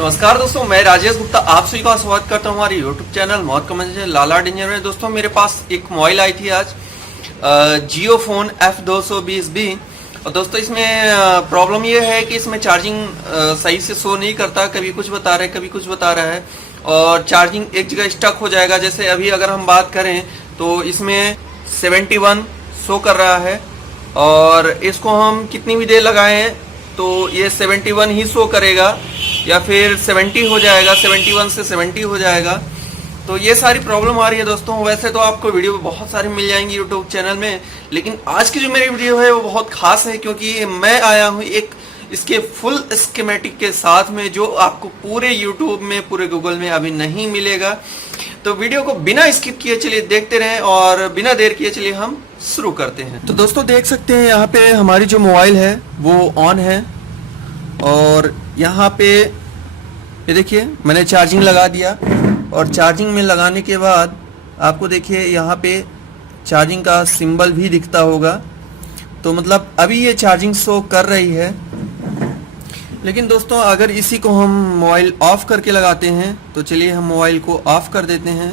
नमस्कार दोस्तों, मैं राजेश गुप्ता आप सभी का स्वागत करता हूं हमारे YouTube चैनल मौत कमेंट लाला डिंजर में। दोस्तों मेरे पास एक मोबाइल आई थी आज जियो फोन F220B। और दोस्तों इसमें प्रॉब्लम ये है कि इसमें चार्जिंग सही से शो नहीं करता, कभी कुछ बता रहा है कभी कुछ बता रहा है और चार्जिंग एक जगह स्टक हो जाएगा। जैसे अभी अगर हम बात करें तो इसमें 71 शो कर रहा है और इसको हम कितनी भी देर लगाएं तो ये 71 ही शो करेगा या फिर 70 हो जाएगा, 71 से 70 हो जाएगा। तो ये सारी प्रॉब्लम आ रही है दोस्तों। वैसे तो आपको वीडियो बहुत सारी मिल जाएंगी यूट्यूब चैनल में, लेकिन आज की जो मेरी वीडियो है वो बहुत खास है क्योंकि मैं आया हूँ एक इसके फुल स्कीमेटिक के साथ में जो आपको पूरे यूट्यूब में पूरे गूगल में अभी नहीं मिलेगा। तो वीडियो को बिना स्किप किए चलिए देखते रहें और बिना देर किए चलिए हम शुरू करते हैं। तो दोस्तों देख सकते हैं यहाँ पे हमारी जो मोबाइल है वो ऑन है और यहाँ पे ये देखिए मैंने चार्जिंग लगा दिया और चार्जिंग में लगाने के बाद आपको देखिए यहाँ पे चार्जिंग का सिंबल भी दिखता होगा। तो मतलब अभी ये चार्जिंग शो कर रही है। लेकिन दोस्तों अगर इसी को हम मोबाइल ऑफ करके लगाते हैं तो चलिए हम मोबाइल को ऑफ कर देते हैं।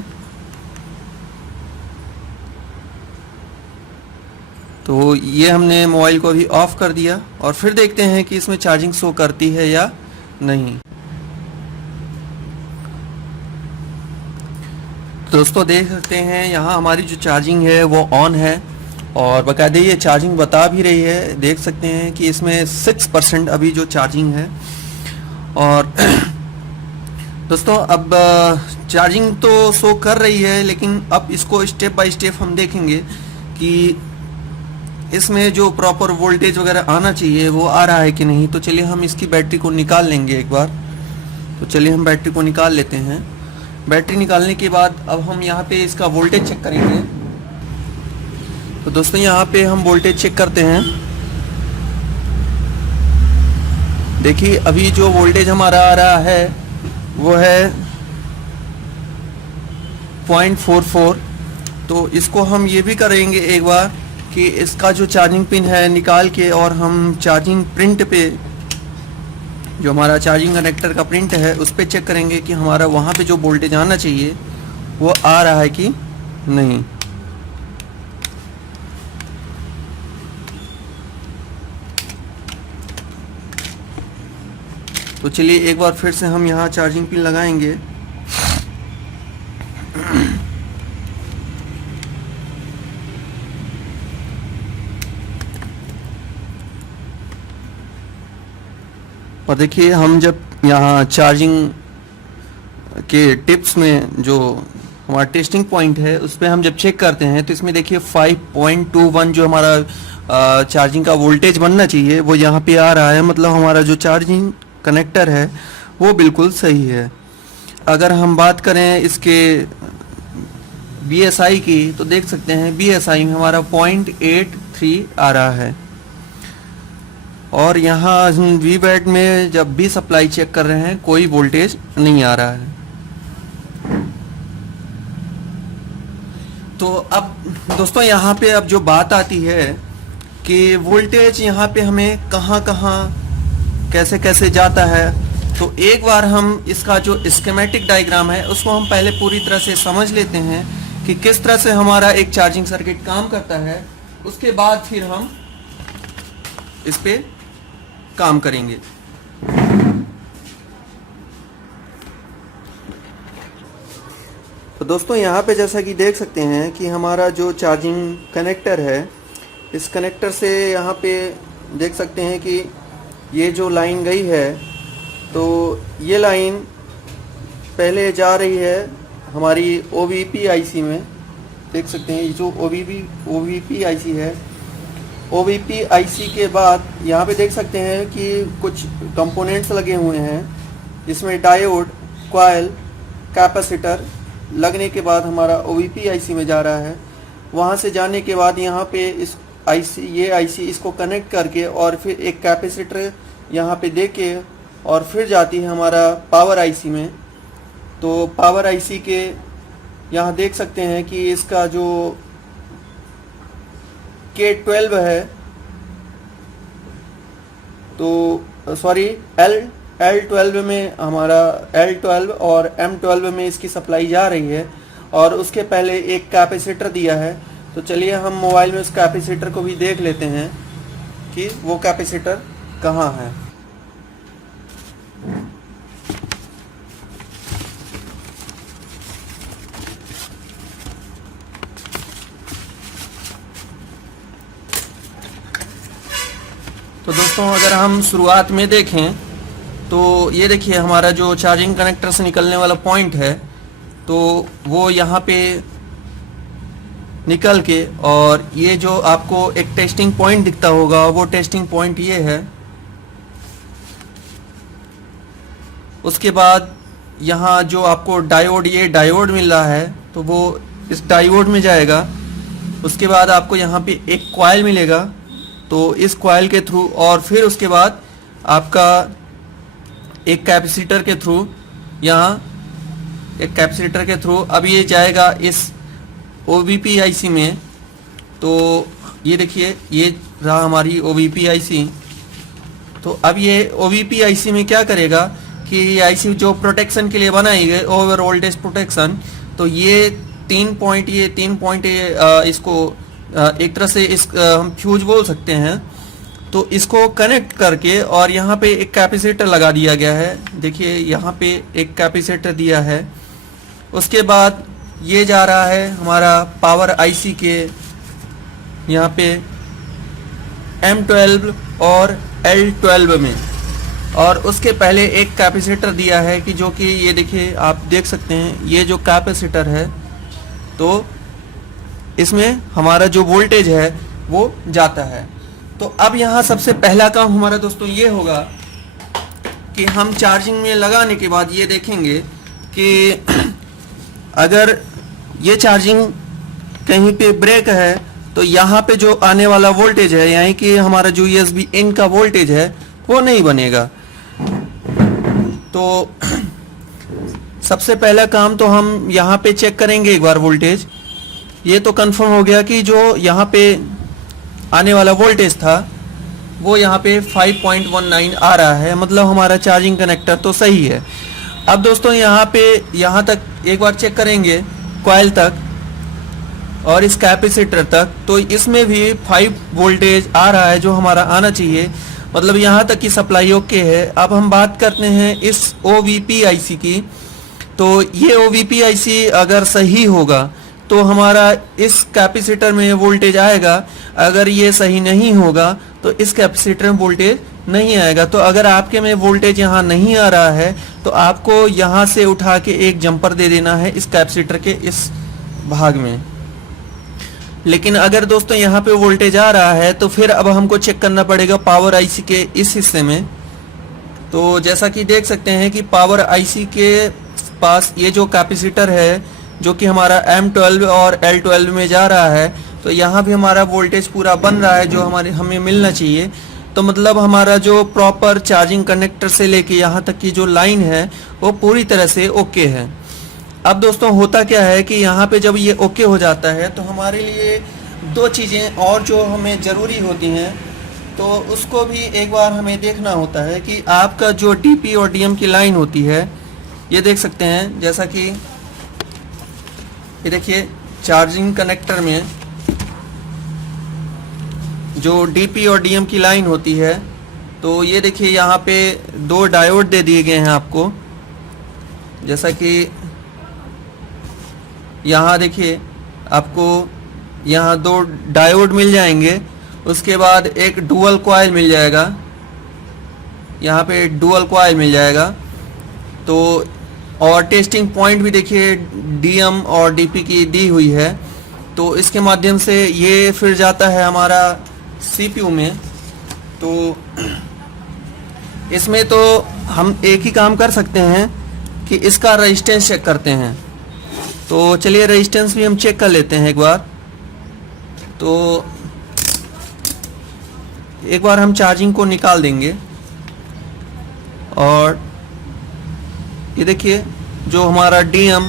तो ये हमने मोबाइल को अभी ऑफ कर दिया और फिर देखते हैं कि इसमें चार्जिंग शो करती है या नहीं। दोस्तों देख सकते हैं यहाँ हमारी जो चार्जिंग है वो ऑन है और बाकायदे ये चार्जिंग बता भी रही है। देख सकते हैं कि इसमें 6% अभी जो चार्जिंग है। और दोस्तों अब चार्जिंग तो शो कर रही है, लेकिन अब इसको स्टेप बाय स्टेप हम देखेंगे कि इसमें जो प्रॉपर वोल्टेज वगैरह आना चाहिए वो आ रहा है कि नहीं। तो चलिए हम इसकी बैटरी को निकाल लेंगे एक बार। तो चलिए हम बैटरी को निकाल लेते हैं। बैटरी निकालने के बाद अब हम यहाँ पे इसका वोल्टेज चेक करेंगे। तो दोस्तों यहाँ पे हम वोल्टेज चेक करते हैं। देखिए अभी जो वोल्टेज हमारा आ रहा है वो है 0.44। तो इसको हम ये भी करेंगे एक बार कि इसका जो चार्जिंग पिन है निकाल के और हम चार्जिंग प्रिंट पे जो हमारा चार्जिंग कनेक्टर का प्रिंट है उस पे चेक करेंगे कि हमारा वहाँ पे जो वोल्टेज आना चाहिए वो आ रहा है कि नहीं। तो चलिए एक बार फिर से हम यहाँ चार्जिंग पिन लगाएंगे। और देखिए हम जब यहाँ चार्जिंग के टिप्स में जो हमारा टेस्टिंग पॉइंट है उस पर हम जब चेक करते हैं तो इसमें देखिए 5.21 जो हमारा चार्जिंग का वोल्टेज बनना चाहिए वो यहाँ पे आ रहा है। मतलब हमारा जो चार्जिंग कनेक्टर है वो बिल्कुल सही है। अगर हम बात करें इसके BSI की तो देख सकते हैं BSI में हमारा 0.83 आ रहा है। और यहाँ Vbat में जब भी सप्लाई चेक कर रहे हैं कोई वोल्टेज नहीं आ रहा है। तो अब दोस्तों यहाँ पे अब जो बात आती है कि वोल्टेज यहाँ पे हमें कहाँ कैसे कैसे जाता है। तो एक बार हम इसका जो स्कीमेटिक डायग्राम है उसको हम पहले पूरी तरह से समझ लेते हैं कि किस तरह से हमारा एक चार्जिंग सर्किट काम करता है। उसके बाद फिर हम इस पे काम करेंगे। तो दोस्तों यहाँ पे जैसा कि देख सकते हैं कि हमारा जो चार्जिंग कनेक्टर है इस कनेक्टर से यहाँ पे देख सकते हैं कि ये जो लाइन गई है तो ये लाइन पहले जा रही है हमारी OVP IC में। देख सकते हैं ये जो OVP IC है, OVP IC के बाद यहाँ पे देख सकते हैं कि कुछ कंपोनेंट्स लगे हुए हैं जिसमें डायोड, कॉइल, कैपेसिटर लगने के बाद हमारा OVP IC में जा रहा है। वहाँ से जाने के बाद यहाँ पे इस ये IC इसको कनेक्ट करके और फिर एक कैपेसिटर यहाँ पे दे के और फिर जाती है हमारा पावर IC में। तो पावर IC के यहाँ देख सकते हैं कि इसका जो K12 है तो सॉरी L12 में हमारा L12 और M12 में इसकी सप्लाई जा रही है, और उसके पहले एक कैपेसिटर दिया है। तो चलिए हम मोबाइल में उस कैपेसिटर को भी देख लेते हैं कि वो कैपेसिटर कहाँ है। तो दोस्तों अगर हम शुरुआत में देखें तो ये देखिए हमारा जो चार्जिंग कनेक्टर से निकलने वाला पॉइंट है, तो वो यहाँ पे निकल के, और ये जो आपको एक टेस्टिंग पॉइंट दिखता होगा वो टेस्टिंग पॉइंट ये है। उसके बाद यहाँ जो आपको डायोड, ये डायोड मिल रहा है तो वो इस डायोड में जाएगा। उसके बाद आपको यहाँ पे एक कॉइल मिलेगा, तो इस कॉइल के थ्रू, और फिर उसके बाद आपका एक कैपेसिटर के थ्रू, यहाँ एक कैपेसिटर के थ्रू अब ये जाएगा इस OVP IC में। तो ये देखिए ये रहा हमारी OVP IC। तो अब ये OVP IC में क्या करेगा कि ये IC जो प्रोटेक्शन के लिए बनाई गई, ओवर वोल्टेज प्रोटेक्शन, तो ये 3 पॉइंट इसको एक तरह से इस हम फ्यूज बोल सकते हैं। तो इसको कनेक्ट करके और यहाँ पे एक कैपेसिटर लगा दिया गया है। देखिए यहाँ पे एक कैपेसिटर दिया है। उसके बाद ये जा रहा है हमारा पावर IC के यहाँ पे M12 और L12 में, और उसके पहले एक कैपेसिटर दिया है कि जो कि ये देखिए आप देख सकते हैं, ये जो कैपेसिटर है तो इसमें हमारा जो वोल्टेज है वो जाता है। तो अब यहाँ सबसे पहला काम हमारा दोस्तों ये होगा कि हम चार्जिंग में लगाने के बाद ये देखेंगे कि अगर ये चार्जिंग कहीं पे ब्रेक है तो यहाँ पे जो आने वाला वोल्टेज है, यानी कि हमारा जो USB इन का वोल्टेज है वो नहीं बनेगा। तो सबसे पहला काम तो हम यहाँ पे चेक करेंगे एक बार वोल्टेज। ये तो कंफर्म हो गया कि जो यहाँ पे आने वाला वोल्टेज था वो यहाँ पे 5.19 आ रहा है, मतलब हमारा चार्जिंग कनेक्टर तो सही है। अब दोस्तों यहाँ तक एक बार चेक करेंगे कॉइल तक और इस कैपेसिटर तक, तो इसमें भी 5 वोल्टेज आ रहा है जो हमारा आना चाहिए, मतलब यहाँ तक की सप्लाई ओके है। अब हम बात करते हैं इस OVP IC की। तो ये OVP IC अगर सही होगा तो हमारा इस कैपेसिटर में वोल्टेज आएगा, अगर ये सही नहीं होगा तो इस कैपेसिटर में वोल्टेज नहीं आएगा। तो अगर आपके में वोल्टेज यहाँ नहीं आ रहा है तो आपको यहाँ से उठा के एक जंपर दे देना है इस कैपेसिटर के इस भाग में। लेकिन अगर दोस्तों यहाँ पे वोल्टेज आ रहा है तो फिर अब हमको चेक करना पड़ेगा पावर IC के इस हिस्से में। तो जैसा कि देख सकते हैं कि पावर IC के पास ये जो कैपेसिटर है जो कि हमारा M12 और L12 में जा रहा है, तो यहाँ भी हमारा वोल्टेज पूरा बन रहा है जो हमें मिलना चाहिए। तो मतलब हमारा जो प्रॉपर चार्जिंग कनेक्टर से लेके यहाँ तक की जो लाइन है वो पूरी तरह से ओके है। अब दोस्तों होता क्या है कि यहाँ पे जब ये ओके हो जाता है तो हमारे लिए 2 चीज़ें और जो हमें ज़रूरी होती हैं, तो उसको भी एक बार हमें देखना होता है कि आपका जो DP और DM की लाइन होती है, ये देख सकते हैं जैसा कि ये देखिए चार्जिंग कनेक्टर में जो DP और DM की लाइन होती है, तो ये देखिए यहाँ पे 2 डायोड दे दिए गए हैं आपको। जैसा कि यहाँ देखिए आपको यहाँ 2 डायोड मिल जाएंगे। उसके बाद एक डुअल कॉइल मिल जाएगा, यहाँ पे डुअल कॉइल मिल जाएगा। तो और टेस्टिंग पॉइंट भी देखिए DM और DP की दी हुई है। तो इसके माध्यम से ये फिर जाता है हमारा CPU में। तो इसमें तो हम एक ही काम कर सकते हैं कि इसका रेजिस्टेंस चेक करते हैं। तो चलिए रेजिस्टेंस भी हम चेक कर लेते हैं एक बार। तो एक बार हम चार्जिंग को निकाल देंगे और ये देखिए जो हमारा DM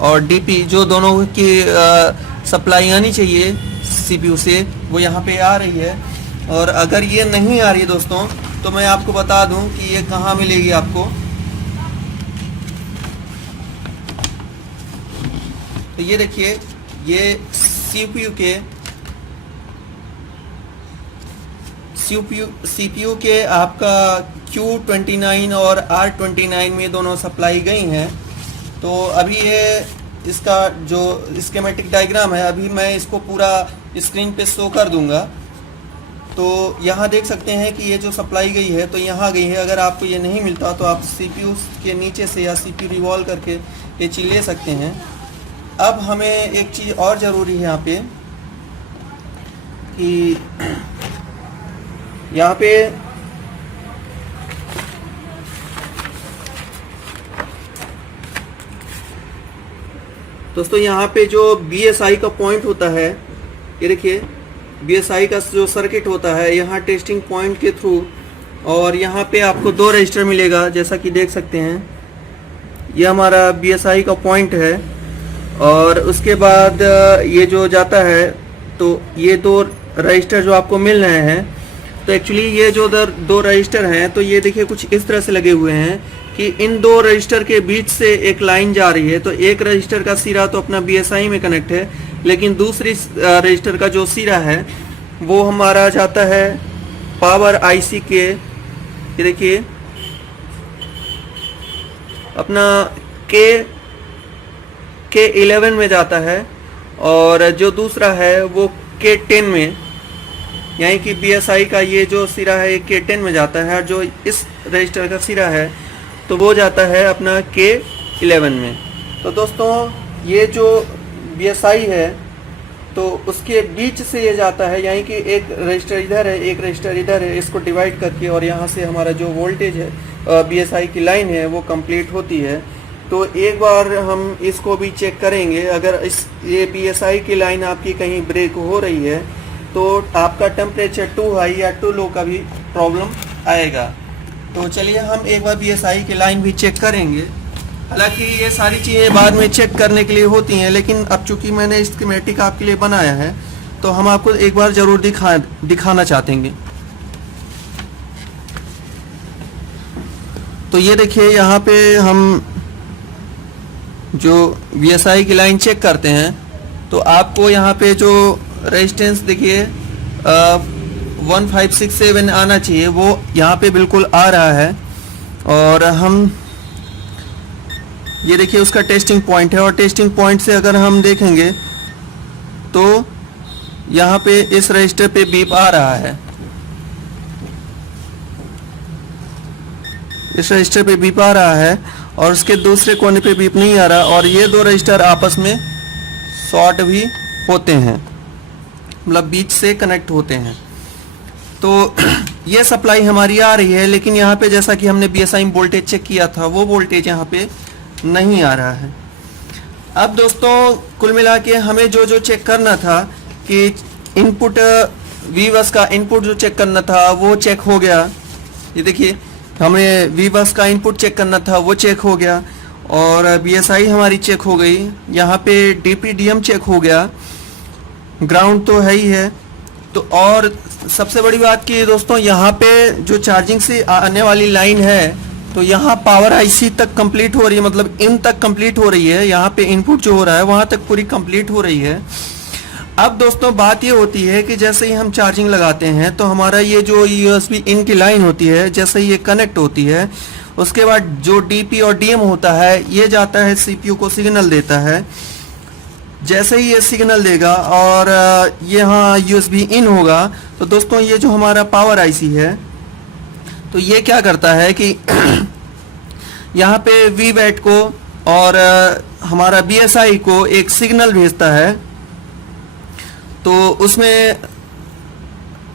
और DP जो दोनों की सप्लाई आनी चाहिए CPU से वो यहाँ पे आ रही है। और अगर ये नहीं आ रही है दोस्तों तो मैं आपको बता दूं कि ये कहाँ मिलेगी आपको। तो ये देखिए, ये CPU के आपका Q29 और R29 में दोनों सप्लाई गई हैं। तो अभी ये इसका जो स्कीमेटिक डायग्राम है, अभी मैं इसको पूरा स्क्रीन पे शो कर दूंगा। तो यहाँ देख सकते हैं कि ये जो सप्लाई गई है तो यहाँ गई है। अगर आपको ये नहीं मिलता तो आप CPU के नीचे से या CPU रिवॉल्व करके ये चीज़ ले सकते हैं। अब हमें एक चीज़ और ज़रूरी है यहाँ पे कि यहाँ पे दोस्तों यहाँ पे जो BSI का पॉइंट होता है, ये देखिए BSI का जो सर्किट होता है यहाँ टेस्टिंग पॉइंट के थ्रू, और यहाँ पे आपको 2 रजिस्टर मिलेगा जैसा कि देख सकते हैं। ये हमारा BSI का पॉइंट है और उसके बाद ये जो जाता है तो ये 2 रजिस्टर जो आपको मिल रहे हैं, तो एक्चुअली ये जो 2 रजिस्टर हैं तो ये देखिए कुछ इस तरह से लगे हुए हैं कि इन 2 रजिस्टर के बीच से एक लाइन जा रही है। तो एक रजिस्टर का सिरा तो अपना BSI में कनेक्ट है, लेकिन दूसरी रजिस्टर का जो सिरा है वो हमारा जाता है पावर IC के, ये देखिए अपना K11 में जाता है, और जो दूसरा है वो K10 में, यानी कि BSI का ये जो सिरा है K10 में जाता है, और जो इस रजिस्टर का सिरा है तो वो जाता है अपना K11 में। तो दोस्तों ये जो BSI है तो उसके बीच से ये जाता है, यानी कि एक रजिस्टर इधर है एक रजिस्टर इधर है, इसको डिवाइड करके, और यहाँ से हमारा जो वोल्टेज है BSI की लाइन है वो कंप्लीट होती है। तो एक बार हम इसको भी चेक करेंगे। अगर ये BSI की लाइन आपकी कहीं ब्रेक हो रही है तो आपका टेम्परेचर टू हाई या टू लो का भी प्रॉब्लम आएगा। तो चलिए हम एक बार BSI की लाइन भी चेक करेंगे। हालांकि ये सारी चीज़ें बाद में चेक करने के लिए होती हैं, लेकिन अब चूंकि मैंने स्कीमेटिक आपके लिए बनाया है तो हम आपको एक बार ज़रूर दिखाना चाहते हैं। तो ये देखिए यहाँ पे हम जो BSI की लाइन चेक करते हैं तो आपको यहाँ पे जो रेजिस्टेंस देखिए 1567 आना चाहिए, वो यहाँ पे बिल्कुल आ रहा है। और हम ये देखिए उसका टेस्टिंग पॉइंट है, और टेस्टिंग पॉइंट से अगर हम देखेंगे तो यहाँ पे इस रजिस्टर पे बीप आ रहा है, इस रजिस्टर पे बीप आ रहा है, और उसके दूसरे कोने पे बीप नहीं आ रहा। और ये 2 रजिस्टर आपस में शॉर्ट भी होते हैं, मतलब बीच से कनेक्ट होते हैं। तो ये सप्लाई हमारी आ रही है, लेकिन यहाँ पे जैसा कि हमने BSI में वोल्टेज चेक किया था वो वोल्टेज यहाँ पे नहीं आ रहा है। अब दोस्तों कुल मिला के हमें जो चेक करना था कि इनपुट V-बस का इनपुट जो चेक करना था वो चेक हो गया। ये देखिए हमें V-बस का इनपुट चेक करना था वो चेक हो गया, और BSI हमारी चेक हो गई। यहाँ पे DPDM चेक हो गया, ग्राउंड तो है ही है। तो और सबसे बड़ी बात कि दोस्तों यहाँ पे जो चार्जिंग से आने वाली लाइन है तो यहाँ पावर IC तक कंप्लीट हो रही है, मतलब इन तक कंप्लीट हो रही है। यहाँ पे इनपुट जो हो रहा है वहाँ तक पूरी कंप्लीट हो रही है। अब दोस्तों बात ये होती है कि जैसे ही हम चार्जिंग लगाते हैं तो हमारा ये जो USB इन की लाइन होती है, जैसे ही ये कनेक्ट होती है उसके बाद जो DP और DM होता है ये जाता है CPU को सिग्नल देता है। जैसे ही ये सिग्नल देगा और यहाँ USB इन होगा तो दोस्तों ये जो हमारा पावर IC है तो ये क्या करता है कि यहाँ पे VWAT को और हमारा BSI को एक सिग्नल भेजता है। तो उसमें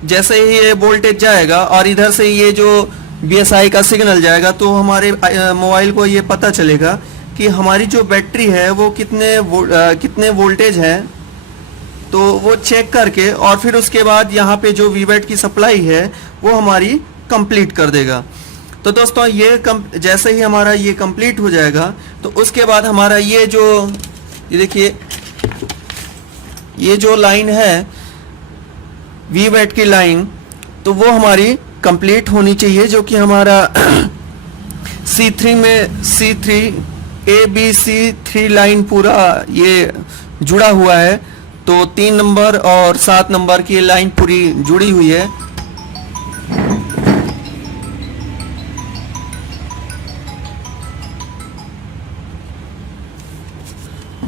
जैसे ही ये वोल्टेज जाएगा और इधर से ये जो BSI का सिग्नल जाएगा तो हमारे मोबाइल को ये पता चलेगा कि हमारी जो बैटरी है वो कितने वोल्टेज है, तो वो चेक करके और फिर उसके बाद यहाँ पे जो VWAT की सप्लाई है वो हमारी कंप्लीट कर देगा। तो दोस्तों ये जैसे ही हमारा ये कंप्लीट हो जाएगा तो उसके बाद हमारा ये देखिए ये जो लाइन है VWAT की लाइन, तो वो हमारी कंप्लीट होनी चाहिए, जो कि हमारा C3 में C3 ABC3 लाइन पूरा ये जुड़ा हुआ है। तो 3 नंबर और 7 नंबर की लाइन पूरी जुड़ी हुई है।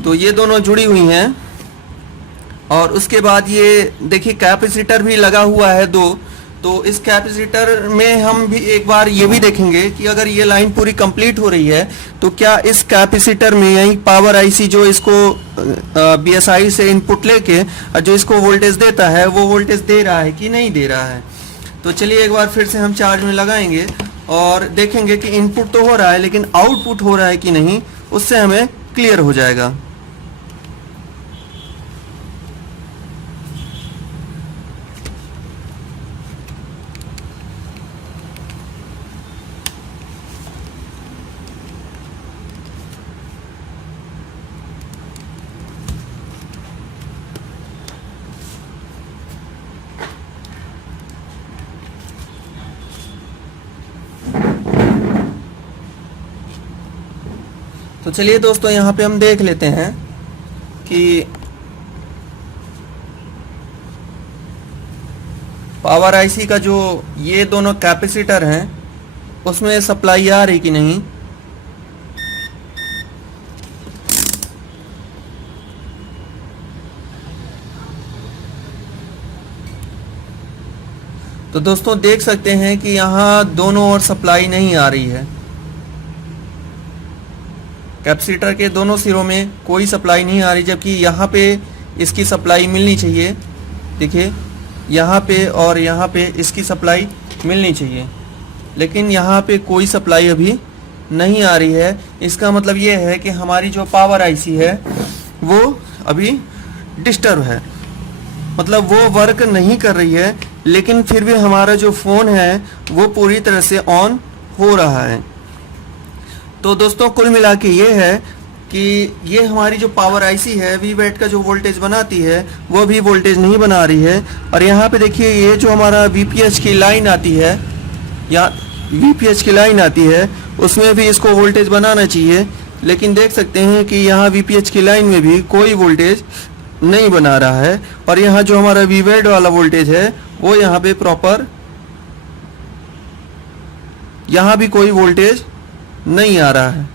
तो ये दोनों जुड़ी हुई हैं। और उसके बाद ये देखिए कैपेसिटर भी लगा हुआ है 2। तो इस कैपेसिटर में हम भी एक बार ये भी देखेंगे कि अगर ये लाइन पूरी कंप्लीट हो रही है तो क्या इस कैपेसिटर में यही पावर आईसी जो इसको बीएसआई से इनपुट लेके जो इसको वोल्टेज देता है वो वोल्टेज दे रहा है कि नहीं दे रहा है। तो चलिए एक बार फिर से हम चार्ज में लगाएंगे और देखेंगे कि इनपुट तो हो रहा है लेकिन आउटपुट हो रहा है कि नहीं, उससे हमें क्लियर हो जाएगा। तो चलिए दोस्तों यहाँ पे हम देख लेते हैं कि पावर आईसी का जो ये दोनों कैपेसिटर हैं उसमें सप्लाई आ रही कि नहीं। तो दोस्तों देख सकते हैं कि यहाँ दोनों ओर सप्लाई नहीं आ रही है। कैपेसिटर के दोनों सिरों में कोई सप्लाई नहीं आ रही, जबकि यहाँ पे इसकी सप्लाई मिलनी चाहिए। देखिए यहाँ पे और यहाँ पे इसकी सप्लाई मिलनी चाहिए, लेकिन यहाँ पे कोई सप्लाई अभी नहीं आ रही है। इसका मतलब ये है कि हमारी जो पावर आईसी है वो अभी डिस्टर्ब है, मतलब वो वर्क नहीं कर रही है, लेकिन फिर भी हमारा जो फ़ोन है वो पूरी तरह से ऑन हो रहा है। तो दोस्तों कुल मिला के ये है कि ये हमारी जो पावर आईसी है वीवैट का जो वोल्टेज बनाती है वो भी वोल्टेज नहीं बना रही है। और यहाँ पे देखिए ये जो हमारा वीपीएच की लाइन आती है, यहाँ वीपीएच की लाइन आती है उसमें भी इसको वोल्टेज बनाना चाहिए, लेकिन देख सकते हैं कि यहाँ वीपीएच की लाइन में भी कोई वोल्टेज नहीं बना रहा है। और यहाँ जो हमारा वीवैट वाला वोल्टेज है वो यहाँ पे प्रॉपर, यहाँ भी कोई वोल्टेज नहीं आ रहा है।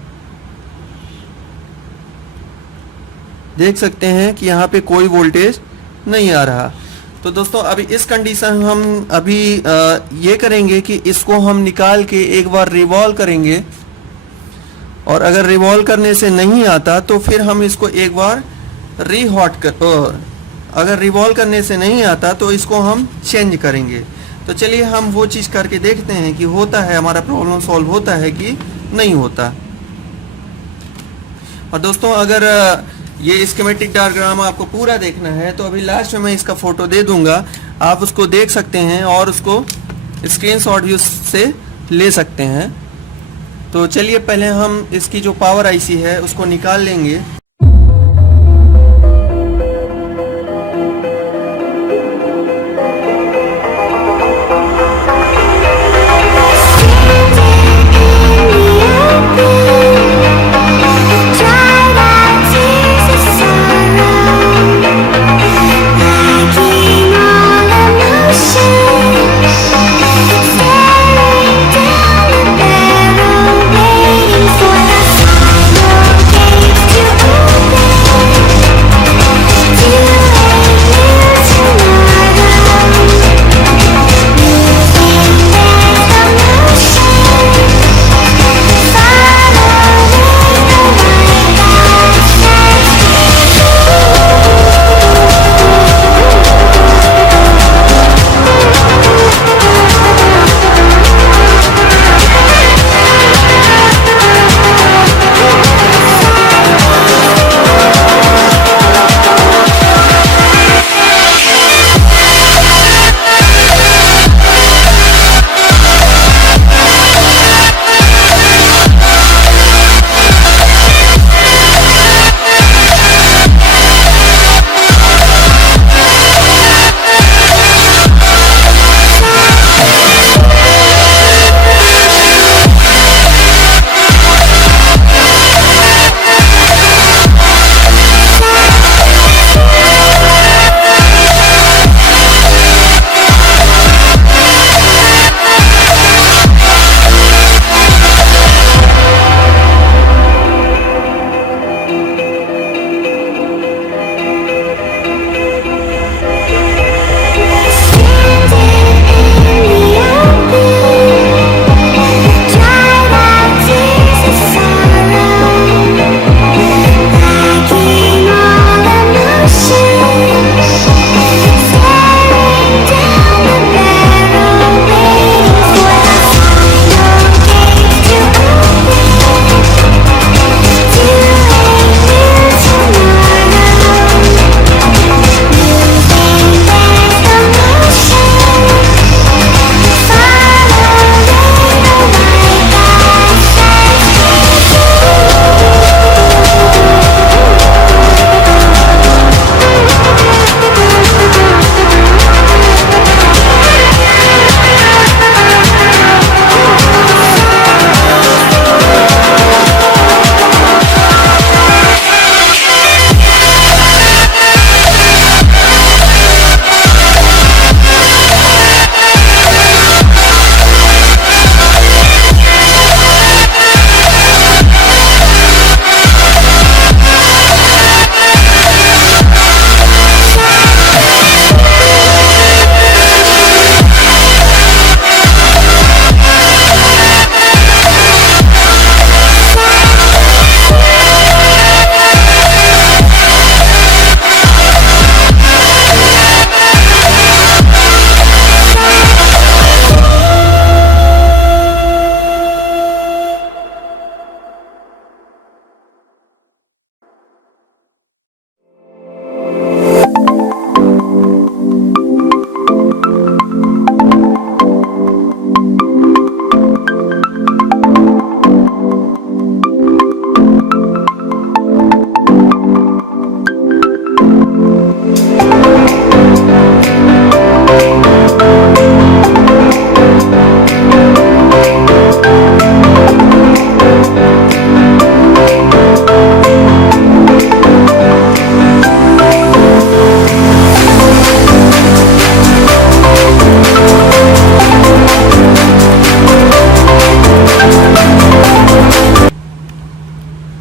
देख सकते हैं कि यहाँ पे कोई वोल्टेज नहीं आ रहा। तो दोस्तों अभी इस कंडीशन हम अभी ये करेंगे कि इसको हम निकाल के एक बार रिवॉल्व करेंगे, और अगर रिवॉल्व करने से नहीं आता तो फिर हम इसको एक बार अगर रिवॉल्व करने से नहीं आता तो इसको हम चेंज करेंगे। तो चलिए हम वो चीज़ करके देखते हैं कि होता है, हमारा प्रॉब्लम सॉल्व होता है कि नहीं होता। और दोस्तों अगर ये स्कीमेटिक डायग्राम आपको पूरा देखना है तो अभी लास्ट में मैं इसका फोटो दे दूंगा, आप उसको देख सकते हैं और उसको स्क्रीनशॉट यूज से ले सकते हैं। तो चलिए पहले हम इसकी जो पावर आईसी है उसको निकाल लेंगे। Waiting for the final gates to open.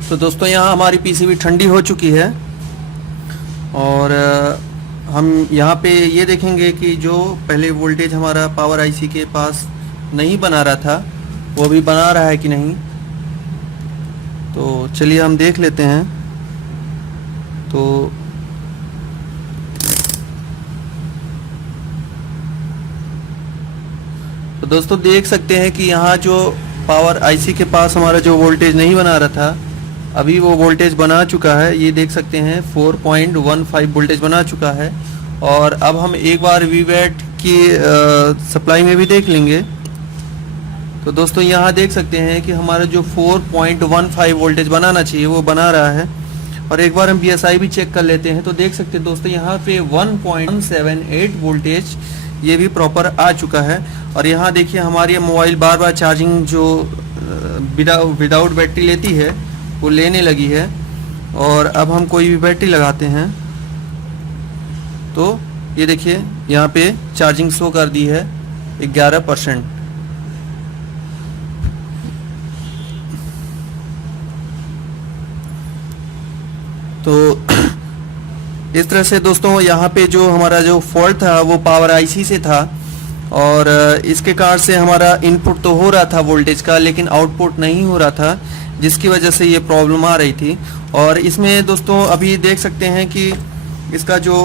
तो दोस्तों यहाँ हमारी पीसीबी ठंडी हो चुकी है और हम यहाँ पे ये देखेंगे कि जो पहले वोल्टेज हमारा पावर आईसी के पास नहीं बना रहा था वो भी बना रहा है कि नहीं। तो चलिए हम देख लेते हैं। तो दोस्तों देख सकते हैं कि यहाँ जो पावर आईसी के पास हमारा जो वोल्टेज नहीं बना रहा था अभी वो वोल्टेज बना चुका है। ये देख सकते हैं 4.15 वोल्टेज बना चुका है। और अब हम एक बार वीवैट की सप्लाई में भी देख लेंगे। तो दोस्तों यहाँ देख सकते हैं कि हमारा जो 4.15 वोल्टेज बनाना चाहिए वो बना रहा है। और एक बार हम बीएसआई भी चेक कर लेते हैं। तो देख सकते हैं दोस्तों यहाँ पे 1.78 वोल्टेज ये भी प्रॉपर आ चुका है। और यहाँ देखिए हमारी मोबाइल बार बार चार्जिंग जो विदाउट बैटरी लेती है वो लेने लगी है। और अब हम कोई भी बैटरी लगाते हैं तो ये देखिए यहाँ पे चार्जिंग शो कर दी है 11%। तो इस तरह से दोस्तों यहाँ पे जो हमारा जो फॉल्ट था वो पावर आईसी से था और इसके कारण से हमारा इनपुट तो हो रहा था वोल्टेज का लेकिन आउटपुट नहीं हो रहा था, जिसकी वजह से ये प्रॉब्लम आ रही थी। और इसमें दोस्तों अभी देख सकते हैं कि इसका जो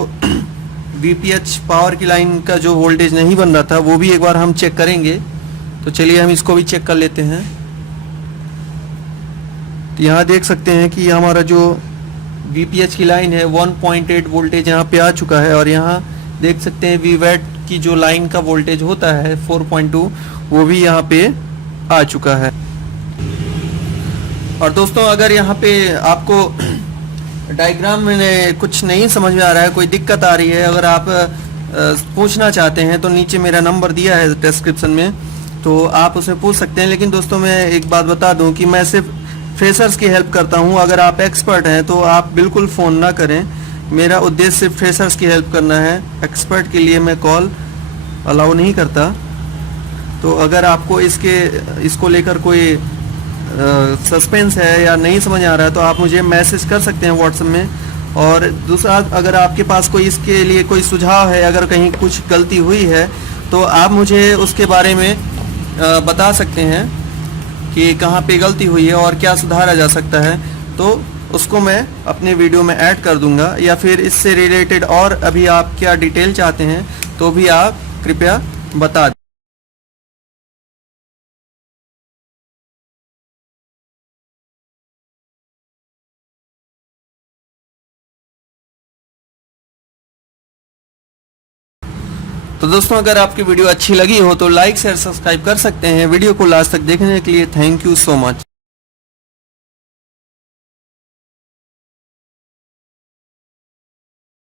वीपीएच पावर की लाइन का जो वोल्टेज नहीं बन रहा था वो भी एक बार हम चेक करेंगे। तो चलिए हम इसको भी चेक कर लेते हैं। तो यहाँ देख सकते हैं कि हमारा जो वीपीएच की लाइन है 1.8 वोल्टेज यहाँ पे आ चुका है। और यहाँ देख सकते हैं वीवैट की जो लाइन का वोल्टेज होता है 4.2 वो भी यहाँ पे आ चुका है। और दोस्तों अगर यहाँ पे आपको डायग्राम में कुछ नहीं समझ में आ रहा है, कोई दिक्कत आ रही है, अगर आप पूछना चाहते हैं तो नीचे मेरा नंबर दिया है डिस्क्रिप्शन में, तो आप उसे पूछ सकते हैं। लेकिन दोस्तों मैं एक बात बता दूं कि मैं सिर्फ फ्रेशर्स की हेल्प करता हूं। अगर आप एक्सपर्ट हैं तो आप बिल्कुल फ़ोन ना करें। मेरा उद्देश्य सिर्फ फ्रेशर्स की हेल्प करना है। एक्सपर्ट के लिए मैं कॉल अलाउ नहीं करता। तो अगर आपको इसको लेकर कोई सस्पेंस है या नहीं समझ आ रहा है तो आप मुझे मैसेज कर सकते हैं व्हाट्सएप में। और दूसरा, अगर आपके पास कोई इसके लिए कोई सुझाव है, अगर कहीं कुछ गलती हुई है तो आप मुझे उसके बारे में बता सकते हैं कि कहाँ पे गलती हुई है और क्या सुधारा जा सकता है। तो उसको मैं अपने वीडियो में ऐड कर दूंगा। या फिर इससे रिलेटेड और अभी आप क्या डिटेल चाहते हैं तो भी आप कृपया बता दें। तो दोस्तों अगर आपकी वीडियो अच्छी लगी हो तो लाइक शेयर सब्सक्राइब कर सकते हैं। वीडियो को लास्ट तक देखने के लिए थैंक यू सो मच।